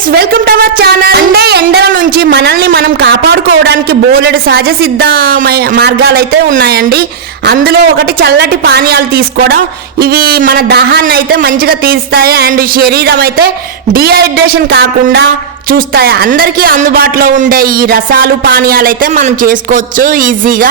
Friends, welcome to our channel. అంటే ఎండల నుంచి మనల్ని మనం కాపాడుకోవడానికి బోలెడు సహజ సిద్ధ మార్గాలు అయితే ఉన్నాయండి. అందులో ఒకటి చల్లటి పానీయాలు తీసుకోవడం. ఇవి మన దాహాన్ని అయితే మంచిగా తీరుస్తాయి అండ్ శరీరం అయితే డీహైడ్రేషన్ కాకుండా చూస్తాయి. అందరికీ అందుబాటులో ఉండే ఈ రసాలు పానీయాలు అయితే మనం చేసుకోవచ్చు ఈజీగా.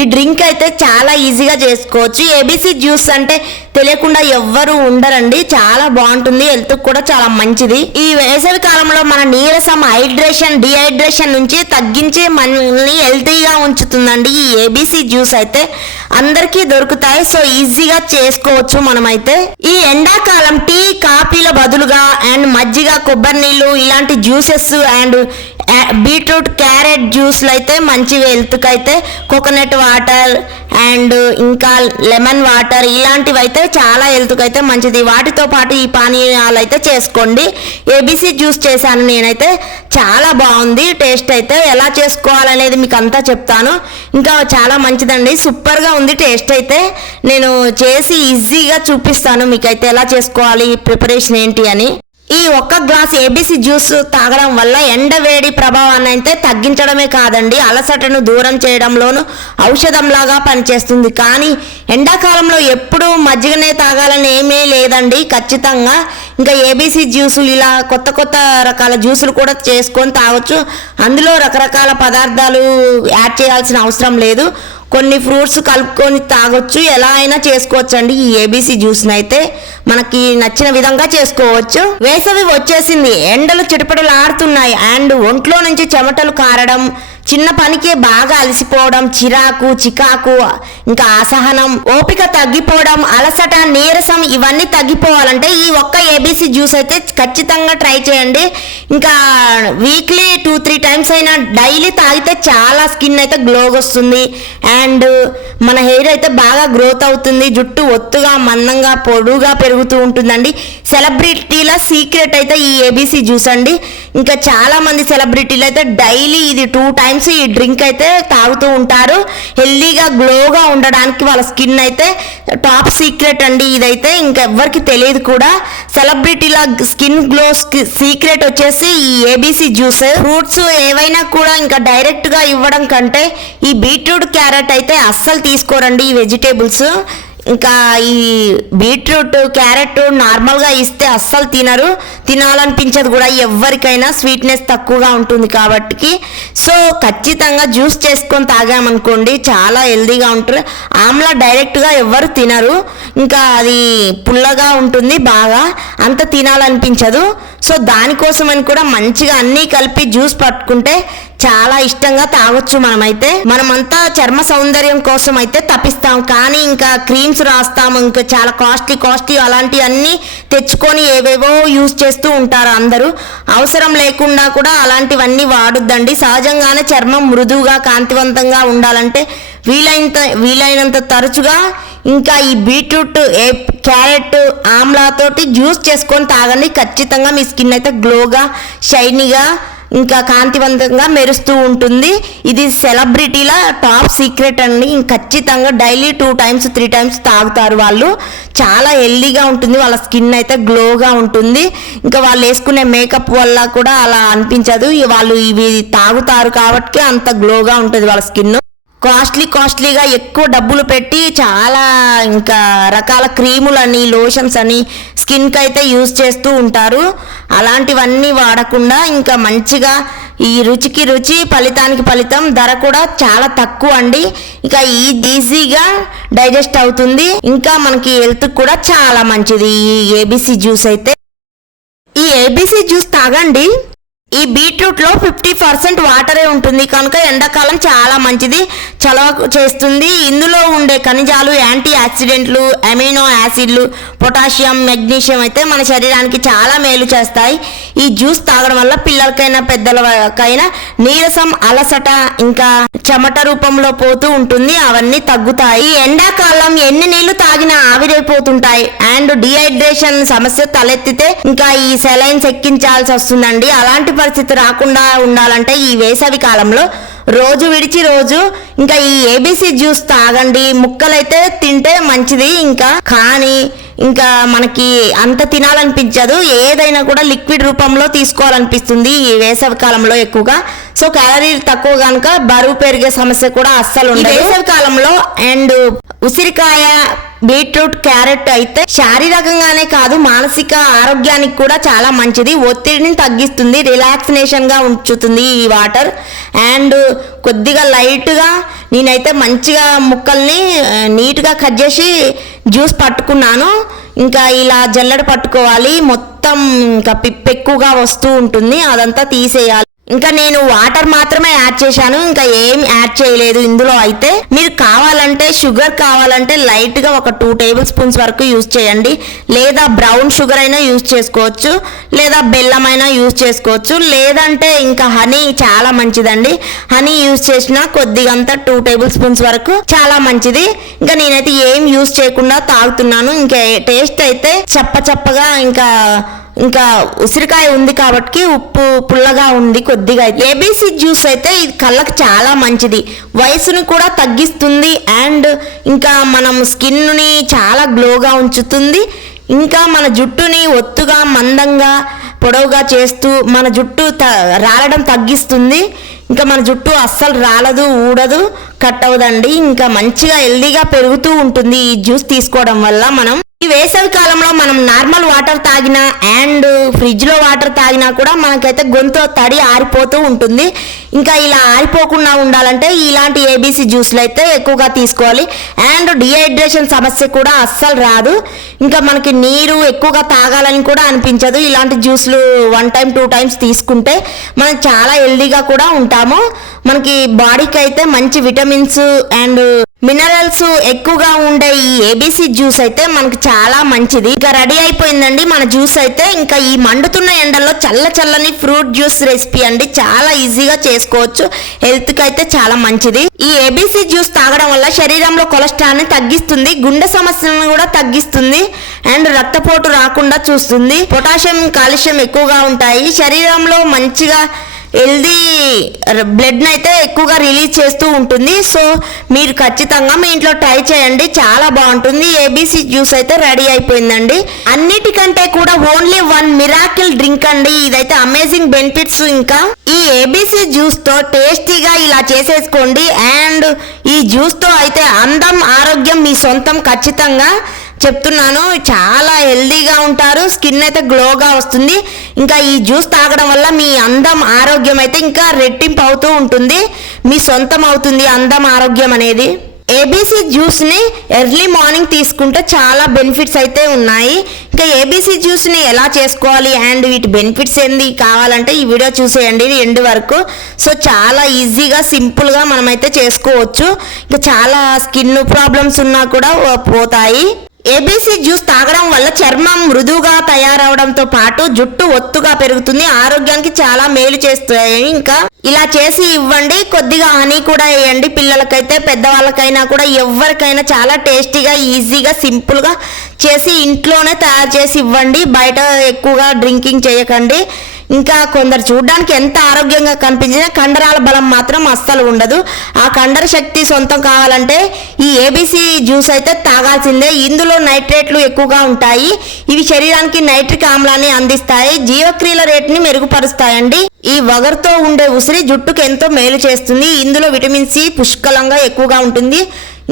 ఈ డ్రింక్ అయితే చాలా ఈజీగా చేసుకోవచ్చు. ఏబీసీ జ్యూస్ అంటే తెలియకుండా ఎవ్వరు ఉండరండి. చాలా బాగుంటుంది, హెల్త్ కూడా చాలా మంచిది. ఈ వేసవి కాలంలో మన నీరసం, హైడ్రేషన్, డిహైడ్రేషన్ నుంచి తగ్గించి మనల్ని హెల్తీగా ఉంచుతుందండి ఈ ఏబీసీ జ్యూస్ అయితే. అందరికీ దొరుకుతాయి, సో ఈజీగా చేసుకోవచ్చు మనమైతే. ఈ ఎండాకాలం టీ, కాఫీల బదులుగా అండ్ మజ్జిగ, కొబ్బరి నీళ్ళు ఇలాంటి జ్యూసెస్ అండ్ బీట్రూట్, క్యారెట్ జ్యూస్లు అయితే మంచివి హెల్త్కి అయితే. కోకోనట్ వాటర్ అండ్ ఇంకా లెమన్ వాటర్ ఇలాంటివి అయితే చాలా హెల్త్కి అయితే మంచిది. వాటితో పాటు ఈ పానీయాలు అయితే చేసుకోండి. ఏబీసీ జ్యూస్ చేశాను నేనైతే, చాలా బాగుంది టేస్ట్ అయితే. ఎలా చేసుకోవాలనేది మీకు అంతా చెప్తాను. ఇంకా చాలా మంచిదండి, సూపర్గా ఉంది టేస్ట్ అయితే. నేను చేసి ఈజీగా చూపిస్తాను మీకైతే ఎలా చేసుకోవాలి, ప్రిపరేషన్ ఏంటి అని. ఈ ఒక్క గ్లాస్ ఏబీసీ జ్యూస్ తాగడం వల్ల ఎండవేడి ప్రభావాన్ని అయితే తగ్గించడమే కాదండి, అలసటను దూరం చేయడంలోనూ ఔషధంలాగా పనిచేస్తుంది. కానీ ఎండాకాలంలో ఎప్పుడూ మజ్జిగనే తాగాలని ఏమీ లేదండి ఖచ్చితంగా. ఇంకా ఏబీసీ జ్యూసులు ఇలా కొత్త కొత్త రకాల జ్యూసులు కూడా చేసుకొని తాగొచ్చు. అందులో రకరకాల పదార్థాలు యాడ్ చేయాల్సిన అవసరం లేదు. కొన్ని ఫ్రూట్స్ కలుపుకొని తాగొచ్చు, ఎలా అయినా చేసుకోవచ్చు అండి. ఈ ఏబీసీ జ్యూస్ని అయితే మనకి నచ్చిన విధంగా చేసుకోవచ్చు. వేసవి వచ్చేసింది, ఎండలు చిటపటలాడుతున్నాయి అండ్ ఒంట్లో నుంచి చెమటలు కారడం, చిన్న పనికే బాగా అలసిపోవడం, చిరాకు, చికాకు, ఇంకా అసహనం, ఓపిక తగ్గిపోవడం, అలసట, నీరసం ఇవన్నీ తగ్గిపోవాలంటే ఈ ఒక్క ఏబీసీ జ్యూస్ అయితే ఖచ్చితంగా ట్రై చేయండి. ఇంకా వీక్లీ 2-3 టైమ్స్ అయినా డైలీ తాగితే చాలా స్కిన్ అయితే గ్లోగా వస్తుంది అండ్ మన హెయిర్ అయితే బాగా గ్రోత్ అవుతుంది. జుట్టు ఒత్తుగా, మందంగా, పొడుగా పెరుగుతూ ఉంటుందండి. సెలబ్రిటీల సీక్రెట్ అయితే ఈ ఏబీసీ జ్యూస్ అండి. ఇంకా చాలా మంది సెలబ్రిటీలు అయితే డైలీ ఇది 2 టైమ్స్ ఈ డ్రింక్ అయితే తాగుతూ ఉంటారు. హెల్దీగా, గ్లోగా ఉండడానికి వాళ్ళ స్కిన్ అయితే టాప్ సీక్రెట్ అండి ఇదైతే. ఇంకా ఎవ్వరికి తెలియదు కూడా. సెలబ్రిటీల స్కిన్ గ్లో సీక్రెట్ వచ్చేసి ఈ ఏబీసీ జ్యూస్. ఫ్రూట్స్ ఏవైనా కూడా ఇంకా డైరెక్ట్ గా ఇవ్వడం కంటే ఈ బీట్రూట్, క్యారెట్ అయితే అస్సలు తీసుకోరండి ఈ వెజిటేబుల్స్. ఇంకా ఈ బీట్రూట్, క్యారెట్ నార్మల్గా ఇస్తే అస్సలు తినరు, తినాలనిపించదు కూడా ఎవరికైనా. స్వీట్నెస్ తక్కువగా ఉంటుంది కాబట్టి. సో ఖచ్చితంగా జ్యూస్ చేసుకొని తాగామనుకోండి చాలా హెల్దీగా ఉంటారు. ఆమ్లా డైరెక్ట్గా ఎవరు తినరు, ఇంకా అది పుల్లగా ఉంటుంది బాగా, అంత తినాలనిపించదు. సో దానికోసమని కూడా మంచిగా అన్నీ కలిపి జ్యూస్ పట్టుకుంటే చాలా ఇష్టంగా తాగొచ్చు మనమైతే. మనమంతా చర్మ సౌందర్యం కోసం అయితే తప్పిస్తాం, కానీ ఇంకా క్రీమ్స్ రాస్తాము, ఇంకా చాలా కాస్ట్లీ అలాంటివన్నీ తెచ్చుకొని ఏవేవో యూజ్ చేస్తూ ఉంటారు అందరూ. అవసరం లేకుండా కూడా అలాంటివన్నీ వాడొద్దండి. సహజంగానే చర్మం మృదువుగా, కాంతివంతంగా ఉండాలంటే వీలైనంత తరచుగా ఇంకా ఈ బీట్రూట్, క్యారెట్, ఆమ్లాతోటి జ్యూస్ చేసుకొని తాగండి. ఖచ్చితంగా మీ స్కిన్ అయితే గ్లోగా, షైనీగా, ఇంకా కాంతివంతంగా మెరుస్తూ ఉంటుంది. ఇది సెలబ్రిటీల టాప్ సీక్రెట్ అండి. ఖచ్చితంగా డైలీ 2 టైమ్స్ 3 టైమ్స్ తాగుతారు వాళ్ళు. చాలా హెల్దీగా ఉంటుంది, వాళ్ళ స్కిన్ అయితే గ్లోగా ఉంటుంది. ఇంకా వాళ్ళు వేసుకునే మేకప్ వల్ల కూడా అలా అనిపించదు, వాళ్ళు ఇవి తాగుతారు కాబట్టి అంత గ్లోగా ఉంటుంది వాళ్ళ స్కిన్. కాస్ట్లీగా ఎక్కువ డబ్బులు పెట్టి చాలా ఇంకా రకాల క్రీములని, లోషన్స్ అని స్కిన్కి అయితే యూజ్ చేస్తూ ఉంటారు. అలాంటివన్నీ వాడకుండా ఇంకా మంచిగా ఈ రుచికి రుచి, ఫలితానికి ఫలితం, ధర కూడా చాలా తక్కువ అండి. ఇక ఈజీగా డైజెస్ట్ అవుతుంది, ఇంకా మనకి హెల్త్ కూడా చాలా మంచిది ఈ ఏబీసీ జ్యూస్ అయితే. ఈ ఏబీసీ జ్యూస్ తాగండి. ఈ బీట్రూట్లో 50% వాటరే ఉంటుంది కనుక ఎండాకాలం చాలా మంచిది, చలవ చేస్తుంది. ఇందులో ఉండే ఖనిజాలు, యాంటీ ఆక్సిడెంట్లు, అమైనో యాసిడ్లు, పొటాషియం, మెగ్నీషియం అయితే మన శరీరానికి చాలా మేలు చేస్తాయి. ఈ జ్యూస్ తాగడం వల్ల పిల్లలకైనా పెద్దలకైనా నీరసం, అలసట, ఇంకా చెమట రూపంలో పోతూ ఉంటుంది, అవన్నీ తగ్గుతాయి. ఈ ఎండాకాలం ఎన్ని నీళ్లు తాగినా ఆవిరైపోతుంటాయి అండ్ డిహైడ్రేషన్ సమస్య తలెత్తితే ఇంకా ఈ సెలైన్స్ ఎక్కించాల్సి వస్తుందండి. అలాంటి పరిస్థితి రాకుండా ఉండాలంటే ఈ వేసవి కాలంలో రోజు విడిచి రోజు ఇంకా ఈ ఏబీసీ జ్యూస్ తాగండి. ముక్కలైతే తింటే మంచిది ఇంకా, కానీ ఇంకా మనకి అంత తినాలనిపించదు, ఏదైనా కూడా లిక్విడ్ రూపంలో తీసుకోవాలనిపిస్తుంది ఈ వేసవి కాలంలో ఎక్కువగా. సో క్యాలరీలు తక్కువ కనుక బరువు పెరిగే సమస్య కూడా అస్సలు ఉండదు వేసవి కాలంలో. అండ్ ఉసిరికాయ, బీట్రూట్, క్యారెట్ అయితే శారీరకంగానే కాదు మానసిక ఆరోగ్యానికి కూడా చాలా మంచిది. ఒత్తిడిని తగ్గిస్తుంది, రిలాక్సినేషన్ గా ఉంచుతుంది ఈ వాటర్. అండ్ కొద్దిగా లైట్ గా నేనైతే మంచిగా ముక్కల్ని నీట్ గా కట్ చేసి జ్యూస్ పట్టుకున్నాను. ఇంకా ఇలా జల్లెడ పట్టుకోవాలి, మొత్తం ఇంకా పిప్పు ఎక్కువగా వస్తూ ఉంటుంది, అదంతా తీసేయాలి. ఇంకా నేను వాటర్ మాత్రమే యాడ్ చేశాను, ఇంకా ఏం యాడ్ చేయలేదు ఇందులో. అయితే మీరు కావాలంటే షుగర్ కావాలంటే లైట్ గా ఒక 2 టేబుల్ స్పూన్స్ వరకు యూజ్ చేయండి, లేదా బ్రౌన్ షుగర్ అయినా యూజ్ చేసుకోవచ్చు, లేదా బెల్లం అయినా యూజ్ చేసుకోవచ్చు, లేదంటే ఇంకా హనీ చాలా మంచిదండి. హనీ యూజ్ చేసినా కొద్దిగా అంతా 2 టేబుల్ స్పూన్స్ వరకు చాలా మంచిది. ఇంకా నేనైతే ఏం యూజ్ చేయకుండా తాగుతున్నాను. ఇంకా టేస్ట్ అయితే చప్పగా ఇంకా ఉసిరికాయ ఉంది కాబట్టి ఉప్పు పుల్లగా ఉంది కొద్దిగా. ఏబీసీ జ్యూస్ అయితే ఇది కళ్ళకి చాలా మంచిది, వయసును కూడా తగ్గిస్తుంది. అండ్ ఇంకా మనం స్కిన్ని చాలా గ్లోగా ఉంచుతుంది. ఇంకా మన జుట్టుని ఒత్తుగా, మందంగా, పొడవుగా చేస్తూ మన జుట్టు రాలడం తగ్గిస్తుంది. ఇంకా మన జుట్టు అస్సలు రాలదు, ఊడదు, కట్ అవ్వదండి. ఇంకా మంచిగా హెల్దీగా పెరుగుతూ ఉంటుంది ఈ జ్యూస్ తీసుకోవడం వల్ల. మనం ఈ వేసవి కాలంలో మనం నార్మల్ వాటర్ తాగినా అండ్ ఫ్రిడ్జ్ లో వాటర్ తాగినా కూడా మనకైతే గొంతు తడి ఆరిపోతూ ఉంటుంది. ఇంకా ఇలా ఆరిపోకుండా ఉండాలంటే ఇలాంటి ఏబీసీ జ్యూస్లు అయితే ఎక్కువగా తీసుకోవాలి. అండ్ డిహైడ్రేషన్ సమస్య కూడా అస్సలు రాదు. ఇంకా మనకి నీరు ఎక్కువగా తాగాలని కూడా అనిపించదు ఇలాంటి జ్యూస్లు 1 టైం 2 టైమ్స్ తీసుకుంటే. మనం చాలా హెల్దీగా కూడా ఉంటాము. మనకి బాడీకి అయితే మంచి విటమిన్స్ అండ్ మినరల్స్ ఎక్కువగా ఉండే ఈ ఏబీసీ జ్యూస్ అయితే మనకు చాలా మంచిది. ఇంకా రెడీ అయిపోయిందండి మన జ్యూస్ అయితే. ఇంకా ఈ మండుతున్న ఎండల్లో చల్లని ఫ్రూట్ జ్యూస్ రెసిపీ అండి, చాలా ఈజీగా చేసుకోవచ్చు, హెల్త్ కి అయితే చాలా మంచిది. ఈ ఏబీసీ జ్యూస్ తాగడం వల్ల శరీరంలో కొలెస్ట్రాల్ ని తగ్గిస్తుంది, గుండె సమస్యలను కూడా తగ్గిస్తుంది, అండ్ రక్తపోటు రాకుండా చూస్తుంది. పొటాషియం, కాల్షియం ఎక్కువగా ఉంటాయి, శరీరంలో మంచిగా హెల్దీ బ్లడ్ అయితే ఎక్కువగా రిలీజ్ చేస్తూ ఉంటుంది. సో మీరు ఖచ్చితంగా మీ ఇంట్లో ట్రై చేయండి, చాలా బాగుంటుంది. ఏబీసీ జ్యూస్ అయితే రెడీ అయిపోయిందండి. అన్నిటికంటే కూడా ఓన్లీ 1 మిరాకిల్ డ్రింక్ అండి, ఇదైతే అమేజింగ్ బెనిఫిట్స్. ఇంకా ఈ ఏబీసీ జ్యూస్ తో టేస్టీగా ఇలా చేసేసుకోండి. అండ్ ఈ జ్యూస్ తో అయితే అందం, ఆరోగ్యం మీ సొంతం, ఖచ్చితంగా చెప్తున్నాను. చాలా హెల్దీగా ఉంటారు, స్కిన్ అయితే గ్లోగా వస్తుంది. ఇంకా ఈ జ్యూస్ తాగడం వల్ల మీ అందం, ఆరోగ్యం అయితే ఇంకా రెట్టింపు అవుతూ ఉంటుంది, మీ సొంతం అవుతుంది అందం, ఆరోగ్యం అనేది. ఏబీసీ జ్యూస్ని ఎర్లీ మార్నింగ్ తీసుకుంటే చాలా బెనిఫిట్స్ అయితే ఉన్నాయి. ఇంకా ఏబీసీ జ్యూస్ని ఎలా చేసుకోవాలి అండ్ వీటి బెనిఫిట్స్ ఏంది కావాలంటే ఈ వీడియో చూసేయండి ఎండ్ వరకు. సో చాలా ఈజీగా, సింపుల్గా మనమైతే చేసుకోవచ్చు. ఇంకా చాలా స్కిన్ ప్రాబ్లమ్స్ ఉన్నా కూడా పోతాయి. ఏబీసీ జ్యూస్ తాగడం వల్ల చర్మం మృదువుగా తయారవడంతో పాటు జుట్టు ఒత్తుగా పెరుగుతుంది, ఆరోగ్యానికి చాలా మేలు చేస్తాయి. ఇంకా ఇలా చేసి ఇవ్వండి, కొద్దిగా హనీ కూడా వేయండి. పిల్లలకైతే పెద్దవాళ్ళకైనా కూడా ఎవరికైనా చాలా టేస్టీగా, ఈజీగా, సింపుల్గా చేసి ఇంట్లోనే తయారు చేసి ఇవ్వండి, బయట ఎక్కువగా డ్రింకింగ్ చేయకండి. ఇంకా కొందరు చూడడానికి ఎంత ఆరోగ్యంగా కనిపించినా కండరాల బలం మాత్రం అస్సలు ఉండదు. ఆ కండర శక్తి సొంతం కావాలంటే ఈ ఏబీసీ జ్యూస్ అయితే తాగాల్సిందే. ఇందులో నైట్రేట్లు ఎక్కువగా ఉంటాయి, ఇవి శరీరానికి నైట్రిక్ ఆమ్లాన్ని అందిస్తాయి, జీవక్రియల రేటుని మెరుగుపరుస్తాయండి. ఈ వగరుతో ఉండే ఉసిరి జుట్టుకు ఎంతో మేలు చేస్తుంది. ఇందులో విటమిన్ సి పుష్కలంగా ఎక్కువగా ఉంటుంది.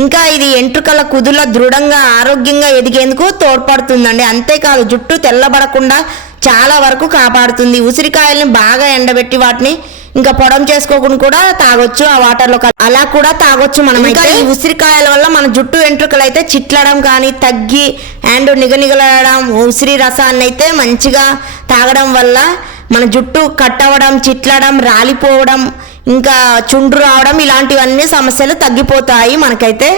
ఇంకా ఇది ఎంట్రుకల కుదుల దృఢంగా, ఆరోగ్యంగా ఎదిగేందుకు తోడ్పడుతుందండి. అంతేకాదు జుట్టు తెల్లబడకుండా చాలా వరకు కాపాడుతుంది. ఉసిరికాయల్ని బాగా ఎండబెట్టి వాటిని ఇంకా పొడం చేసుకోకుండా కూడా తాగొచ్చు, ఆ వాటర్ లో అలా కూడా తాగొచ్చు మనం. అయితే ఈ ఉసిరికాయల వల్ల మన జుట్టు వెంట్రుకలు అయితే చిట్లడం కానీ తగ్గి అండ్ నిగనిగలడం, ఉసిరి రసాన్ని అయితే మంచిగా తాగడం వల్ల మన జుట్టు కట్ అవ్వడం, చిట్లడం, రాలిపోవడం, ఇంకా చుండ్రు రావడం, ఇలాంటివన్నీ సమస్యలు తగ్గిపోతాయి మనకైతే.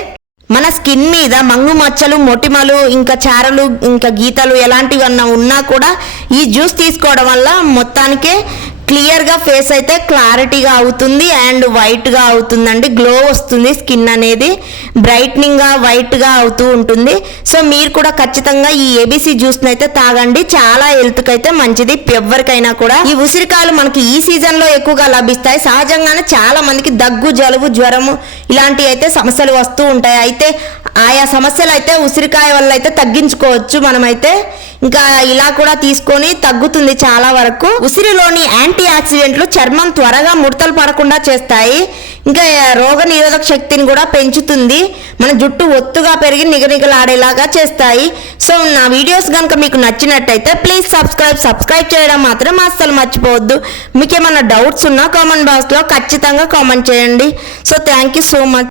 మన స్కిన్ మీద మంగు మచ్చలు, మొటిమలు, ఇంకా చారలు, ఇంకా గీతలు ఎలాంటివన్నా ఉన్నా కూడా ఈ జ్యూస్ తీసుకోవడం వల్ల మొత్తానికే క్లియర్గా ఫేస్ అయితే క్లారిటీగా అవుతుంది అండ్ వైట్గా అవుతుందండి. గ్లో వస్తుంది, స్కిన్ అనేది బ్రైట్నింగ్గా వైట్గా అవుతూ ఉంటుంది. సో మీరు కూడా ఖచ్చితంగా ఈ ఏబీసీ జ్యూస్ని అయితే తాగండి, చాలా హెల్త్కి అయితే మంచిది ఎవరికైనా కూడా. ఈ ఉసిరికాయలు మనకి ఈ సీజన్లో ఎక్కువగా లభిస్తాయి. సహజంగానే చాలా మందికి దగ్గు, జలుబు, జ్వరము ఇలాంటివి అయితే సమస్యలు వస్తూ ఉంటాయి. అయితే ఆయా సమస్యలు అయితే ఉసిరికాయ వల్ల అయితే తగ్గించుకోవచ్చు మనమైతే. ఇంకా ఇలా కూడా తీసుకొని తగ్గుతుంది చాలా వరకు. ఉసిరిలోని యాంటీ ఆక్సిడెంట్లు చర్మం త్వరగా ముడతలు పడకుండా చేస్తాయి. ఇంకా రోగ నిరోధక శక్తిని కూడా పెంచుతుంది. మన జుట్టు ఒత్తుగా పెరిగి నిగనిగలాడేలాగా చేస్తాయి. సో నా వీడియోస్ కనుక మీకు నచ్చినట్టయితే ప్లీజ్ సబ్స్క్రైబ్ చేయడం మాత్రం అస్సలు మర్చిపోవద్దు. మీకు ఏమైనా డౌట్స్ ఉన్నా కామెంట్ బాక్స్లో ఖచ్చితంగా కామెంట్ చేయండి. So thank you so much.